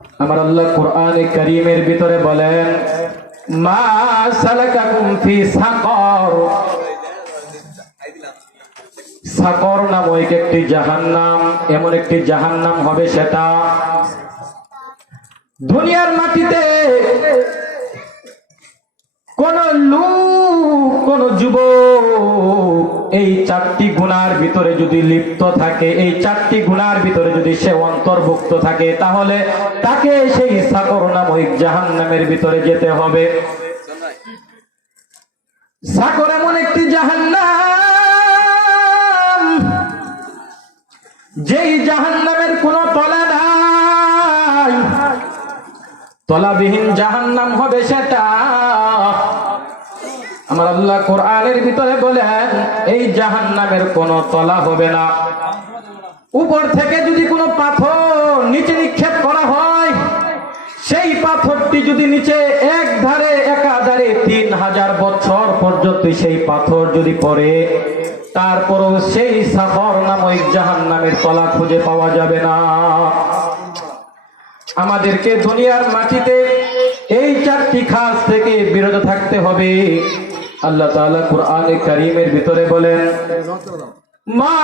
আমার আল্লাহ কোরআনে করিমের ভিতরে বলেন, মা সাকর। নামক একটি এমন একটি জাহান্নাম হবে সেটা দুনিয়ার মাটিতে কোন লোক, কোন যুব এই চারটি গুণার ভিতরে যদি লিপ্ত থাকে, এই চারটি গুণার ভিতরে যদি সে অন্তর্ভুক্ত থাকে, তাহলে তাকে সেই সাকর নামক জাহান নামের ভিতরে যেতে হবে। সাকর এমন একটি জাহান্নাম, যেই জাহান্নামের কোনো তলা নাই। তলাবিহীন জাহান্নাম হবে সেটা। আমার আল্লাহ কোরআনের ভিতরে বলেন এই জাহান্নামের কোনো তলা হবে না। উপর থেকে যদি কোনো পাথর নিচে নিক্ষেপ করা হয়, সেই পাথরটি যদি নিচে এক ধারে একাধারে তিন হাজার বছর পর্যন্ত সেই পাথর যদি পড়ে, তারপরও সেই সাফর নামক জাহান নামের তলা খুঁজে পাওয়া যাবে না। আমাদেরকে দুনিয়ার মাটিতে এই চারটি খাস থেকে বিরত থাকতে হবে। আল্লাহ তাআলা কোরআনে কারীমের ভিতরে বলেন, মা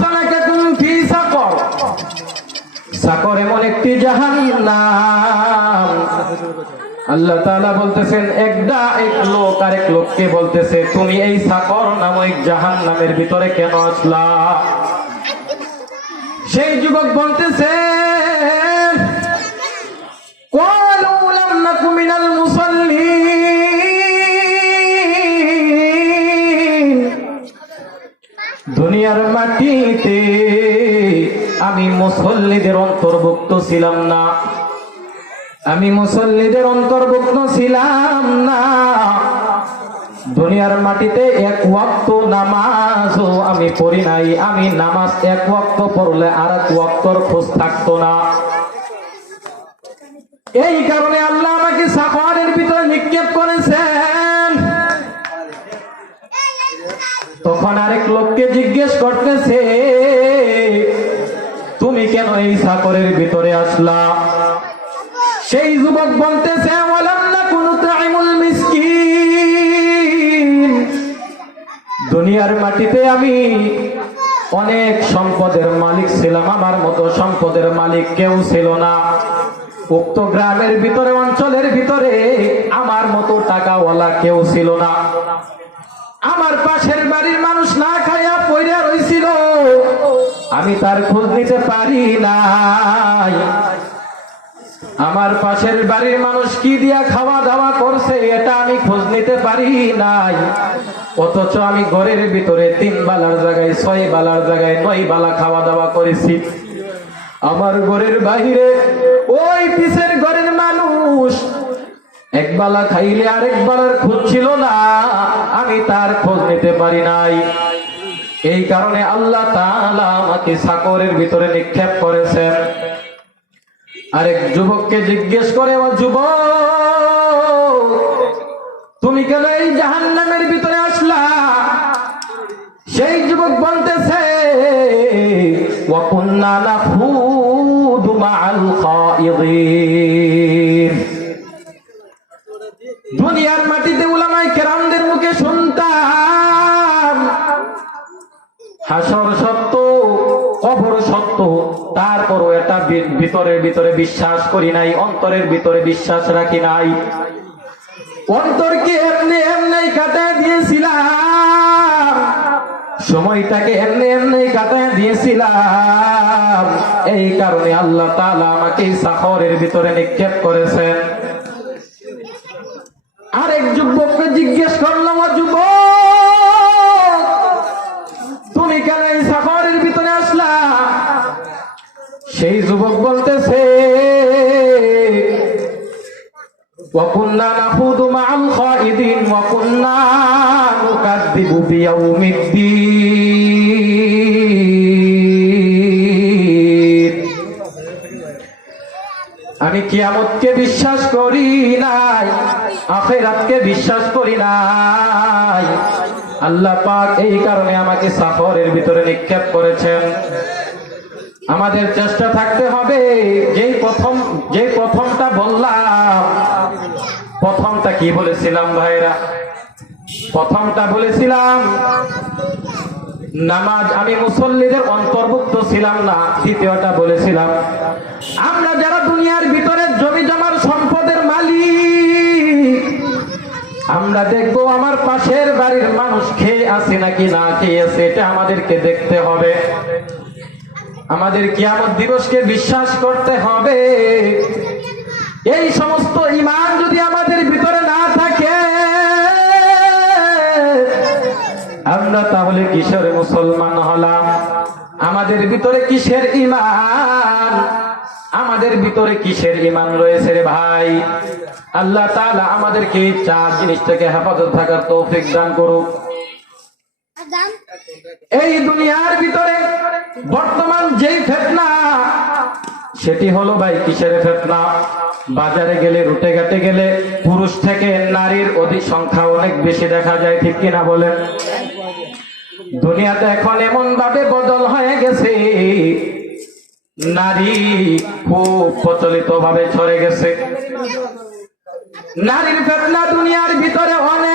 সালাকাকুম ফি সাকর? সাকর এমন একটি জাহান্নাম। আল্লাহ তাআলা বলতেছেন, একটা এক লোক আরেক লোককে বলতেছে, তুমি এই সাকর নামক জাহান্নামের ভিতরে কেন আসলা? সেই যুবক বলতেছে মুসল্লিদের অন্তর্ভুক্ত ছিলাম না। আমি মুসল্লিদের অন্তর্ভুক্ত ছিলাম না। দুনিয়ার মাটিতে এক ওয়াক্ত নামাজও আমি পড়ি নাই। আমি নামাজ এক ওয়াক্ত পড়লে আর এক ওয়াক্তর খোঁজ থাকতো না। এই কারণে আল্লাহ আমাকে সাফারের ভিতরে নিক্ষেপ করেছেন। তখন আরেক লোককে জিজ্ঞেস করতেছে তুমি কেন এই সাকরের ভিতরে আসলা? সেই যুবক বলতেছে দুনিয়ার মাটিতে আমি অনেক সম্পদের মালিক ছিলাম, আমার মতো সম্পদের মালিক কেউ ছিল না। উক্ত গ্রামের ভিতরে, অঞ্চলের ভিতরে আমার মতো টাকাওয়ালা কেউ ছিল না। আমার পাশের বাড়ির মানুষ আমি তার খোঁজ নিতে পারি নাই। আমার পাশের বাড়ির মানুষ কি দিয়া খাওয়া দাওয়া করছে, এটা আমি খোঁজ নিতে পারি নাই। অথচ আমি ঘরের ভিতরে তিন বালার জায়গায়, ছয় বালার জায়গায়, নয় বালা খাওয়া দাওয়া করেছি। আমার ঘরের বাহিরে ওই পিছের ঘরের মানুষ এক বালা খাইলে আরেক বালার খোঁজ ছিল না, আমি তার খোঁজ নিতে পারি নাই। এই কারণে আল্লাহ আমাকে সাকরের ভিতরে নিক্ষেপ করেছেন। আরেক যুবককে জিজ্ঞেস করে, ও যুবক, তুমি কেন এই জাহান্নামের ভিতরে আসলা? সেই যুবক বলতেছে ওয়াকুন্না নাখুদু তারপরও এটা ভিতরের ভিতরে বিশ্বাস করি নাই, অন্তরের ভিতরে বিশ্বাস রাখি নাই। অন্তরকে এমনি এমনি কাটায় দিয়েছিলাম। সময়টাকে এমনি এমনি কাটায় দিয়েছিলাম। এই কারণে আল্লাহ তাআলা আমাকে এই সাখরের ভিতরে নিক্ষেপ করেছেন। আরেক যুবককে জিজ্ঞেস করলাম ও وكنا نخوض مع الخائضين وكنا نكذب بيوم الدين আমি কিয়ামতকে বিশ্বাস করি নাই আখেরাতকে বিশ্বাস করি নাই আল্লাহ পাক এই কারণে আমাকে সাফরের ভিতরে নিক্ষেপ করেছেন আমাদের চেষ্টা থাকতে হবে যেই প্রথম যে কি বলেছিলাম ভাইরা প্রথমটা বলেছিলাম, নামাজ আমি মুসল্লিদের অন্তর্ভুক্ত ছিলাম না। দ্বিতীয়টা বলেছিলাম, আমরা যারা দুনিয়ার ভিতরে জমি জমার সম্পদের মালিক, আমরা দেখব আমার পাশের বাড়ির মানুষ খেয়ে আছে নাকি না খেয়ে আছে, এটা আমাদেরকে দেখতে হবে। আমাদের কিয়ামত দিবসকে বিশ্বাস করতে হবে। এই সমস্ত ইমান যদি আমাদের ভিতরে না থাকে আমরা তাহলে কিসের মুসলমান হলাম? আমাদের ভিতরে কিসের ইমান আমাদের ভিতরে কিসের ইমান রয়েছে রে ভাই? আল্লাহ তাআলা আমাদেরকে চার জিনিস থেকে হেফাজত থাকার তৌফিক দান করুক। এই দুনিয়ার ভিতরে বর্তমান যেই ফেতনা সেটি হলো ভাই কিসের ফেতনা? বাজারে গেলে, রুটে ঘাটে গেলে পুরুষ থেকে নারীর অধিক সংখ্যা অনেক বেশি দেখা যায়, ঠিক কিনা বলেন? দুনিয়াতে এখন এমন ভাবে বদল হয়ে গেছে। নারী খুব প্রচলিত ভাবে ছড়ে গেছে। নারীর ফেতনা দুনিয়ার ভিতরে অনেক।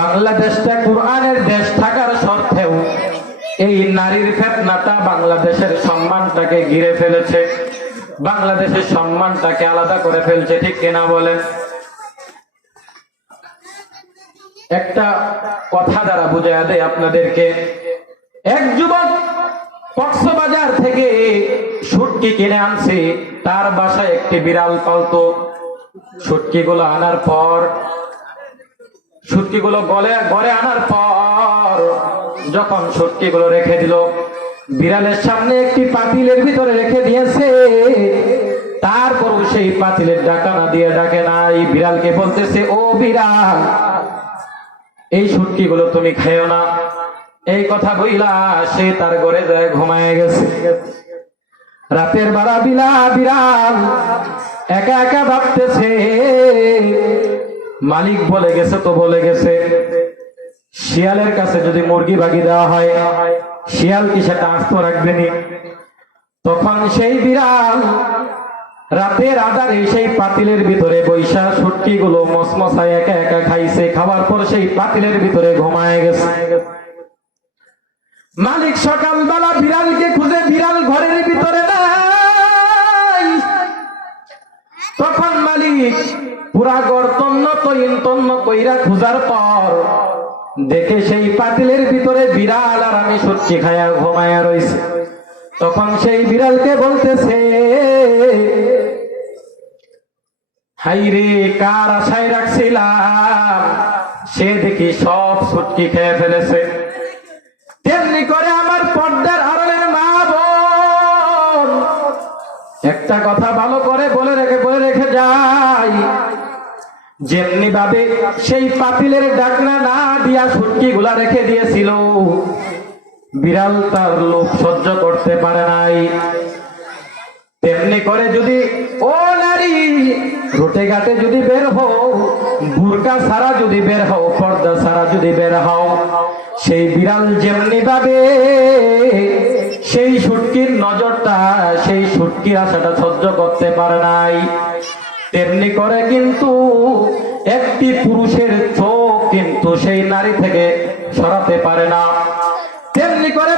বাংলাদেশটা কোরআনের দেশ থাকার সত্ত্বেও এই নারীর ফেতনাটা বাংলাদেশের সম্মানটাকে ঘিরে ফেলেছে। বাংলাদেশের সম্মানটাকে আলাদা করে ফেলছে, ঠিক কিনা বলেন? একটা কথা দ্বারা বুঝাইয়া দেয় আপনাদেরকে। এক যুবক কক্সবাজার থেকে সুটকি কিনে আনছে, তার বাসায় একটি বিড়াল পালতো। সুটকি গুলো আনার পর সুটকি গুলো গলে গড়ে আনার পর, যখন সুটকি গুলো রেখে দিল বিড়ালের সামনে একটি পাতিলের ভিতরে রেখে দিয়েছে। তারপর সেই পাতিলের ডাকা না দিয়ে ডাকে না এই বিড়ালকে বলতেছে, ও বিড়াল, এই সুটকি গুলো তুমি খেও না। এই কথা বইলা সে তার ঘরে যায়, ঘুমায় গেছে। রাতের বেলা বিলা বিড়াল একা একা ভাবতেছে, মালিক বলে গেছে তো বলে গেছে। শিয়ালের কাছে যদি মুরগি বাগি দেওয়া হয়, শিয়াল কি সেটা আস্ত রাখবেনি তখন সেই বিড়াল রাতের আধারে সেই পাতিলের ভিতরে বৈশা সুটকি গুলো মসমসায় একা একা খাইছে, খাওয়ার পর সেই পাতিলের ভিতরে ঘুমায় গেছে। মালিক সকালবেলা বিড়ালকে খুঁজে বিড়াল ঘরের ভিতরে নাই। তখন মালিক পুরা গড় তন্ন তৈন তন্ন কইরা খুঁজার পর দেখে সেই পাতিলের ভিতরে বিড়াল আর আমি সত্যি খায়া ঘুমায়া রইছে। তখন সেই বিড়ালকে বলতেছে হাই রে, কার আশায় রাখছিলাম? সে দেখি সব সুটকি খেয়ে ফেলেছে। তেমনি করে আমার পর্দার আড়ালের মা বোন, একটা কথা ভালো করে বলে রেখে বলে রেখে যাই যেমনি ভাবে সেই পাতিলের ডাকনা না দিয়া সুটকি গুলা রেখে দিয়েছিল। বিড়াল তার লোক সহ্য করতে পারে নাই। তেমনি করে যদি ও নারী রোটে ঘাটে যদি বের হও, বুরকা সারা যদি বের হও, পর্দা সারা যদি বের হও, সেই বিড়াল যেমনি ভাবে সেই সুটকির নজরটা, সেই সুটকির আশাটা সহ্য করতে পারে নাই। এমনি করে কিন্তু একটি পুরুষের চোখ কিন্তু সেই নারী থেকে সরাতে পারে না। তেমনি করে